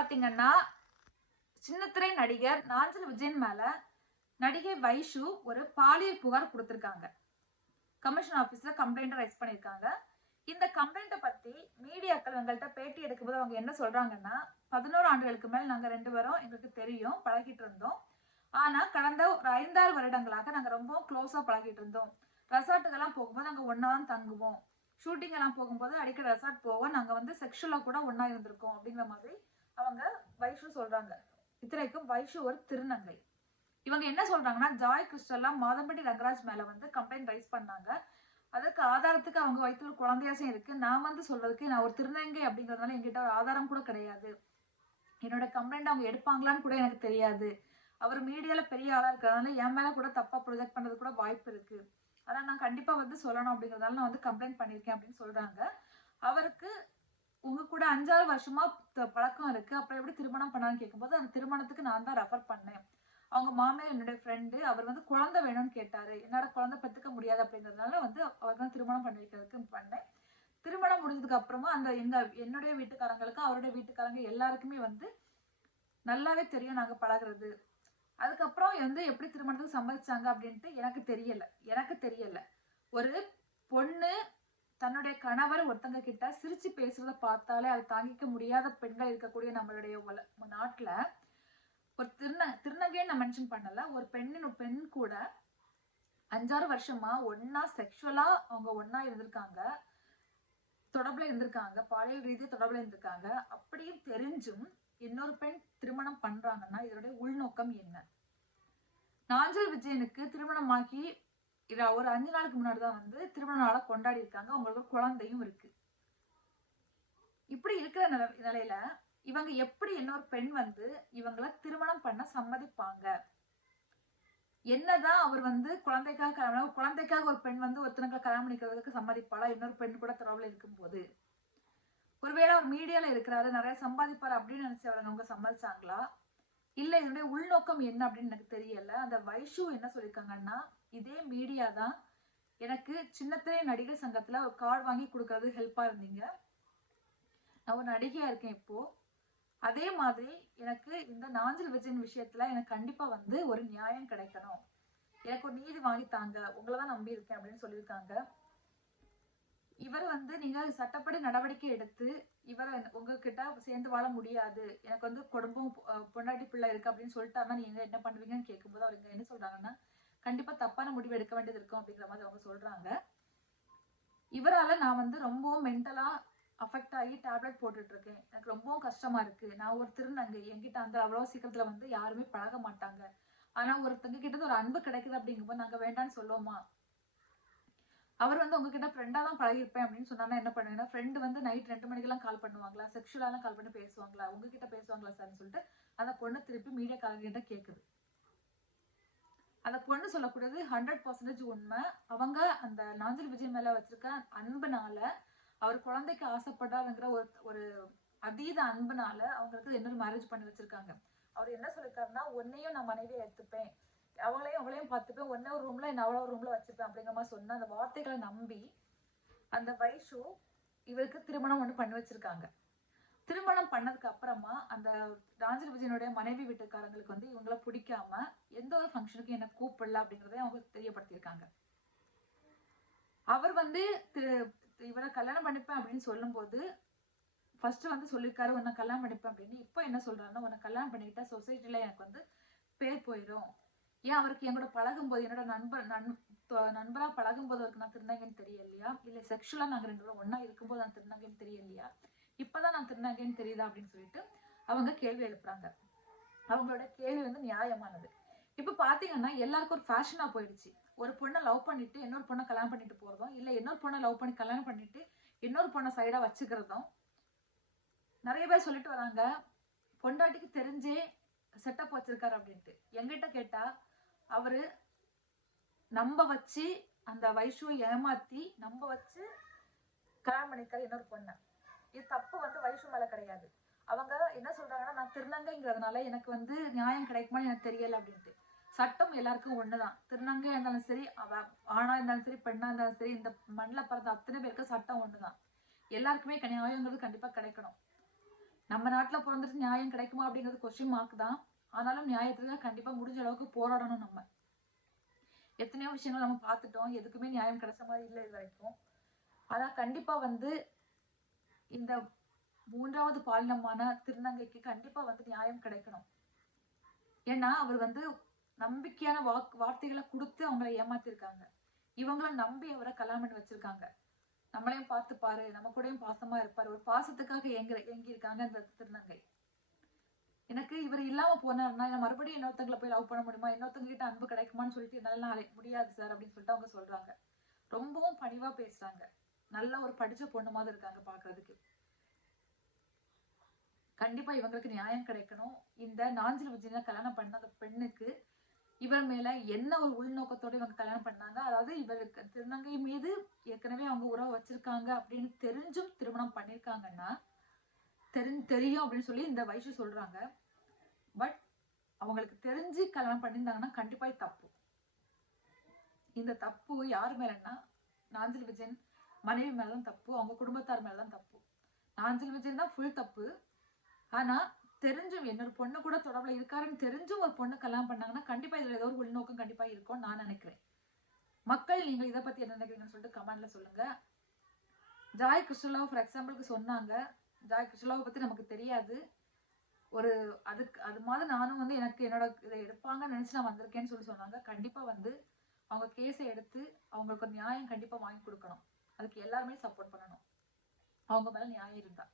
பார்த்தீங்கன்னா சின்னத்திரை நடிகர் நாஞ்சல் விஜயன் மேல நடிகை வைஷு ஒரு பாலியல் புகார் கொடுத்துருக்காங்க. கமிஷன் ஆஃபீஸில் கம்ப்ளைண்ட் ரைஸ் பண்ணியிருக்காங்க. இந்த கம்ப்ளைண்ட்டை பற்றி மீடியாக்கள் எங்கள்கிட்ட பேட்டி எடுக்கும்போது அவங்க என்ன சொல்கிறாங்கன்னா பதினோரு ஆண்டுகளுக்கு மேல் நாங்கள் ரெண்டு பேரும் எங்களுக்கு தெரியும் பழகிட்டு இருந்தோம். ஆனால் கடந்த ஒரு ஐந்தாறு வருடங்களாக நாங்கள் ரொம்ப க்ளோஸாக பழகிட்டு இருந்தோம். ரெசார்ட்டுக்கெல்லாம் போகும்போது நாங்கள் ஒன்றா தான் தங்குவோம். ஷூட்டிங் எல்லாம் போகும்போது அடிக்கடி ரெசார்ட் போவோம். நாங்கள் வந்து செக்ஷுவலாக கூட ஒன்றா இருந்திருக்கோம் அப்படிங்கிற மாதிரி அவங்க வைஷு சொல்றாங்க. இத்தனைக்கும் வைஷு ஒரு திருநங்கை. இவங்க என்ன சொல்றாங்கன்னா ஜாய் கிறிஸ்டல்லாம் மாதம்பட்டி ரங்கராஜ் மேல வந்து கம்ப்ளைண்ட் ரைஸ் பண்ணாங்க. அதுக்கு ஆதாரத்துக்கு அவங்க வயிற்றுல குழந்தையாசம் இருக்கு. நான் வந்து சொல்றதுக்கு நான் ஒரு திருநங்கை அப்படிங்கிறதுனால என்கிட்ட ஒரு ஆதாரம் கூட கிடையாது. என்னோட கம்ப்ளைண்ட் அவங்க எடுப்பாங்களான்னு கூட எனக்கு தெரியாது. அவர் மீடியால பெரிய ஆளா இருக்கிறதுனால என் மேல கூட தப்பா ப்ரொஜெக்ட் பண்றது கூட வாய்ப்பு இருக்கு. ஆனா நான் கண்டிப்பா வந்து சொல்லணும் அப்படிங்கிறதால நான் வந்து கம்ப்ளைண்ட் பண்ணிருக்கேன் அப்படின்னு சொல்றாங்க. அவருக்கு உங்க கூட அஞ்சாறு வருஷமா பழக்கம் இருக்கு. அப்புறம் எப்படி திருமணம் பண்ணான்னு கேட்கும்போது அந்த திருமணத்துக்கு நான் தான் ரெஃபர் பண்ணேன். அவங்க மாமியார் என்னுடைய ஃப்ரெண்டு அவர் வந்து குழந்தை வேணும்னு கேட்டாரு. என்னால குழந்தை பெற்றுக்க முடியாது அப்படிங்கிறதுனால வந்து அவர் தான் திருமணம் பண்ணி வைக்கிறதுக்கு பண்ணேன். திருமணம் முடிஞ்சதுக்கு அப்புறமா அந்த எங்க என்னுடைய வீட்டுக்காரங்களுக்கு அவருடைய வீட்டுக்காரங்க எல்லாருக்குமே வந்து நல்லாவே தெரியும் நாங்க பழகுறது. அதுக்கப்புறம் வந்து எப்படி திருமணத்துக்கு சம்மதிச்சாங்க அப்படின்ட்டு எனக்கு தெரியல. எனக்கு தெரியல. ஒரு பொண்ணு தன்னுடைய கணவர் ஒருத்தங்க கிட்ட சிரிச்சு பேசுறத பார்த்தாலே அதை தாங்கிக்க முடியாத பெண்கள் இருக்கக்கூடிய நம்மளுடைய உல- ஒரு திருந திருநங்கையை நான் மென்ஷன் பண்ணல. ஒரு பெண்ணின் பெண் கூட அஞ்சாறு வருஷமா ஒன்னா செக்ஷுவலா அவங்க ஒன்னா இருந்திருக்காங்க. தொடர்பில் இருந்திருக்காங்க. பாலியல் ரீதியாக தொடர்பில் இருந்திருக்காங்க. அப்படியும் தெரிஞ்சும் இன்னொரு பெண் திருமணம் பண்றாங்கன்னா இதனுடைய உள்நோக்கம் என்ன? நாஞ்சல் விஜயனுக்கு திருமணமாகி ஒரு அஞ்சு நாளுக்கு முன்னாடி தான் வந்து திருமண நாளை கொண்டாடி இருக்காங்க. அவங்களுக்கு குழந்தையும் இருக்கு. இப்படி இருக்கிற நில நிலையில இவங்க எப்படி இன்னொரு பெண் வந்து இவங்களை திருமணம் பண்ண சம்மதிப்பாங்க? என்னதான் அவர் வந்து குழந்தைக்காக கல்யாணம் குழந்தைக்காக ஒரு பெண் வந்து ஒருத்தனுக்கு கல்யாணம் பண்ணிக்கிறதுக்கு சம்மதிப்பாளா? இன்னொரு பெண் கூட தொடர்புல இருக்கும்போது. ஒருவேளை அவர் மீடியால இருக்கிறாரு நிறைய சம்பாதிப்பாரு அப்படின்னு நினைச்சு அவங்க அவங்க சம்மதிச்சாங்களா? இல்ல இதனுடைய உள்நோக்கம் என்ன அப்படின்னு எனக்கு தெரியல. அந்த வைஷு என்ன சொல்லியிருக்காங்கன்னா இதே மீடியா தான். எனக்கு சின்னத்திரை நடிகர் சங்கத்துல ஒரு கார்டு வாங்கி கொடுக்கறது ஹெல்ப்பா இருந்தீங்க. நான் ஒரு நடிகையா இருக்கேன் இப்போ. அதே மாதிரி எனக்கு இந்த நாஞ்சல் விஜயன் விஷயத்துல எனக்கு கண்டிப்பா வந்து ஒரு நியாயம் கிடைக்கணும். எனக்கு ஒரு நீதி வாங்கி தாங்க. உங்களை தான் நம்பி இருக்கேன் அப்படின்னு சொல்லியிருக்காங்க. இவர் வந்து நீங்க சட்டப்படி நடவடிக்கை எடுத்து இவரை உங்ககிட்ட சேர்ந்து வாழ முடியாது. எனக்கு வந்து குடும்பம் பொண்டாட்டி பிள்ளை இருக்கு அப்படின்னு சொல்லிட்டாருன்னா நீங்க என்ன பண்ணுவீங்கன்னு கேட்கும்போது அவர் என்ன சொல்றாங்கன்னா கண்டிப்பா தப்பான முடிவு எடுக்க வேண்டியது இருக்கும் அப்படிங்கிற மாதிரி அவங்க சொல்றாங்க. இவரால நான் வந்து ரொம்பவும் மென்டலா அஃபெக்ட் ஆகி டேப்லெட் போட்டுட்டு இருக்கேன் எனக்கு ரொம்பவும் கஷ்டமா இருக்கு. நான் ஒரு திருநங்கை. என்கிட்ட அந்த அவ்வளவு சீக்கிரத்துல வந்து யாருமே பழக மாட்டாங்க. ஆனா ஒருத்தங்க கிட்ட ஒரு அன்பு கிடைக்குது அப்படிங்கும்போது நாங்க வேண்டாம்னு சொல்லுவோமா? அவர் வந்து உங்ககிட்ட ஃப்ரெண்டாக தான் பழகிருப்பேன் அப்படின்னு சொன்னா என்ன பண்ணுவேன்னா ஃப்ரெண்டு வந்து நைட் ரெண்டு மணிக்கெல்லாம் கால் பண்ணுவாங்களா? செக்ஷுவலாலாம் கால் பண்ணி பேசுவாங்களா? உங்ககிட்ட பேசுவாங்களா சார்னு சொல்லிட்டு அந்த பொண்ணு திருப்பி மீடியாக்காரங்க கேட்குது அந்த பொண்ணு சொல்லக்கூடியது ஹண்ட்ரட் பர்சன்டேஜ் உண்மை. அவங்க அந்த நாஞ்சல் விஜய் மேலே வச்சிருக்க அன்புனால அவர் குழந்தைக்கு ஆசைப்படாதுங்கிற ஒரு ஒரு அதீத அன்புனால அவங்களுக்கு இன்னொரு மேரேஜ் பண்ணி வச்சிருக்காங்க. அவர் என்ன சொல்லியிருக்காருன்னா உன்னையும் நான் மனைவியை எடுத்துப்பேன் அவங்களையும் அவங்களையும் பார்த்துப்பேன். ஒன்னே ஒரு ரூம்ல என்ன அவ்வளோ ரூம்ல வச்சுப்பேன் அப்படிங்கிற மாதிரி சொன்ன அந்த வார்த்தைகளை நம்பி அந்த வைஷு இவருக்கு திருமணம் ஒன்று பண்ணி வச்சிருக்காங்க. திருமணம் பண்ணதுக்கு அப்புறமா அந்த ராஞ்சல் விஜயனுடைய மனைவி வீட்டுக்காரங்களுக்கு வந்து இவங்கள பிடிக்காம எந்த ஒரு ஃபங்க்ஷனுக்கும் என்ன கூப்பிடல அப்படிங்கிறத அவங்க தெரியப்படுத்தியிருக்காங்க. அவர் வந்து திரு- இவரை கல்யாணம் பண்ணிப்பேன் அப்படின்னு சொல்லும்போது ஃபர்ஸ்ட் வந்து சொல்லியிருக்காரு உன்னை கல்யாணம் பண்ணிப்பேன் அப்படின்னு. இப்போ என்ன சொல்றாருன்னா உன்னை கல்யாணம் பண்ணிக்கிட்டா சொசைட்டில எனக்கு வந்து பேர் போயிடும் ஏன் அவருக்கு என் கூட பழகும்போது என்னோட நண்பர் நண் இப்போ நண்பராக பழகும் பழகும்போது அவருக்கு நான் திருநங்கைன்னு தெரியலையா? இல்ல செக்ஷுவலா நாங்க ரெண்டு பேரும் ஒன்றா இருக்கும்போது நான் திருநங்கைன்னு தெரியலையா? இப்பதான் நான் திருநங்கைன்னு தெரியுதா அப்படின்னு சொல்லிட்டு அவங்க கேள்வி எழுப்புறாங்க. அவங்களோட கேள்வி வந்து நியாயமானது. இப்ப பாத்தீங்கன்னா எல்லாருக்கும் ஒரு ஃபேஷனா போயிடுச்சு. ஒரு பொண்ணை லவ் பண்ணிட்டு இன்னொரு பொண்ணை கல்யாணம் பண்ணிட்டு போறதும் இல்ல இன்னொரு பொண்ணை லவ் பண்ணி கல்யாணம் பண்ணிட்டு இன்னொரு பொண்ணை சைடா வச்சுக்கிறதும் நிறைய பேர் சொல்லிட்டு வராங்க பொண்டாட்டிக்கு தெரிஞ்சே செட்டப் வச்சிருக்காரு அப்படின்ட்டு. எங்கிட்ட கேட்டா அவரு நம்ப வச்சு அந்த வைஷுவை ஏமாத்தி நம்ப வச்சு கல்யாணம் பண்ணிருக்காரு இன்னொரு பொண்ணை. இது தப்பு வந்து வைஷு மேல கிடையாது. அவங்க என்ன சொல்றாங்கன்னா நான் திருநங்கைங்கிறதுனால எனக்கு வந்து நியாயம் கிடைக்குமான்னு எனக்கு தெரியல அப்படின்ட்டு. சட்டம் எல்லாருக்கும் ஒண்ணுதான். திருநங்கையா இருந்தாலும் சரி அவ ஆணா இருந்தாலும் சரி பெண்ணா இருந்தாலும் சரி இந்த மண்ணில் பிறந்த அத்தனை பேருக்கு சட்டம் ஒண்ணுதான். எல்லாருக்குமே நியாயங்கிறது கண்டிப்பா கிடைக்கணும். நம்ம நாட்டில் பிறந்துட்டு நியாயம் கிடைக்குமா அப்படிங்கிறது கொஸ்டின் மார்க் தான். ஆனாலும் நியாயத்துக்கு கண்டிப்பா முடிஞ்ச அளவுக்கு போராடணும் நம்ம. எத்தனையோ விஷயங்கள் நம்ம பார்த்துட்டோம். எதுக்குமே நியாயம் கிடைச்ச மாதிரி இல்லை இது வரைக்கும். ஆனா கண்டிப்பா வந்து இந்த மூன்றாவது பாலினமான திருநங்கைக்கு கண்டிப்பா வந்து நியாயம் கிடைக்கணும். ஏன்னா அவர் வந்து நம்பிக்கையான வாக்கு வார்த்தைகளை கொடுத்து அவங்கள ஏமாத்திருக்காங்க. இவங்கள நம்பி அவரை கல்யாணம் பண்ணி வச்சிருக்காங்க. நம்மளையும் பார்த்து பாரு நம்ம கூடயும் பாசமா இருப்பாரு. ஒரு பாசத்துக்காக ஏங்க ஏங்கி இருக்காங்க இந்த திருநங்கை. எனக்கு இவர் இல்லாம போனாருன்னா நான் மறுபடியும் இன்னொருத்தங்களை போய் லவ் பண்ண முடியுமா? இன்னொருத்தங்க கிட்ட அன்பு கிடைக்குமான்னு சொல்லிட்டு என்னால முடியாது சார் அப்படின்னு சொல்லிட்டு அவங்க சொல்றாங்க. ரொம்பவும் பணிவா பேசுறாங்க. நல்ல ஒரு படிச்ச பொண்ணு மாதிரி இருக்காங்க பாக்குறதுக்கு. கண்டிப்பா இவங்களுக்கு நியாயம் கிடைக்கணும். இந்த நாஞ்சில் விஜயனை கல்யாணம் பண்ண அந்த பெண்ணுக்கு இவர் மேல என்ன ஒரு உள்நோக்கத்தோட இவங்க கல்யாணம் பண்ணாங்க? அதாவது இவருக்கு திருநங்கை மீது ஏற்கனவே அவங்க உறவு வச்சிருக்காங்க அப்படின்னு தெரிஞ்சும் திருமணம் பண்ணிருக்காங்கன்னா தெரி தெரியும் அப்படின்னு சொல்லி இந்த வயசு சொல்கிறாங்க பட் அவங்களுக்கு தெரிஞ்சு கல்யாணம் பண்ணியிருந்தாங்கன்னா கண்டிப்பாக தப்பு. இந்த தப்பு யார் மேலன்னா நாஞ்சில் விஜயன் மனைவி மேலே தான் தப்பு அவங்க குடும்பத்தார் மேலே தான் தப்பு. நாஞ்சில் விஜயன் தான் ஃபுல் தப்பு. ஆனால் தெரிஞ்சும் என்னோட பொண்ணு கூட தொடர்பில் இருக்காருன்னு தெரிஞ்சும் ஒரு பொண்ணு கல்யாணம் பண்ணாங்கன்னா கண்டிப்பாக இதில் ஏதோ ஒரு உள்நோக்கம் கண்டிப்பாக இருக்கும்னு நான் நினைக்கிறேன். மக்கள் நீங்கள் இதை பற்றி என்ன நினைக்கிறீங்கன்னு சொல்லிட்டு கமெண்ட்ல சொல்லுங்கள் ஜாய் கிருஷ்ணலாவ் ஃபார் எக்ஸாம்பிளுக்கு சொன்னாங்க. ஜாய் கிருஷ்ணலாவை பற்றி நமக்கு தெரியாது. ஒரு அதுக்கு அது மாதிரி நானும் வந்து எனக்கு என்னோட இதை எடுப்பாங்கன்னு நினச்சி நான் வந்திருக்கேன்னு சொல்லி சொன்னாங்க. கண்டிப்பாக வந்து அவங்க கேஸை எடுத்து அவங்களுக்கு ஒரு நியாயம் கண்டிப்பாக வாங்கி கொடுக்கணும். அதுக்கு எல்லாருமே சப்போர்ட் பண்ணணும். அவங்க மேலே நியாயம் இருந்தால்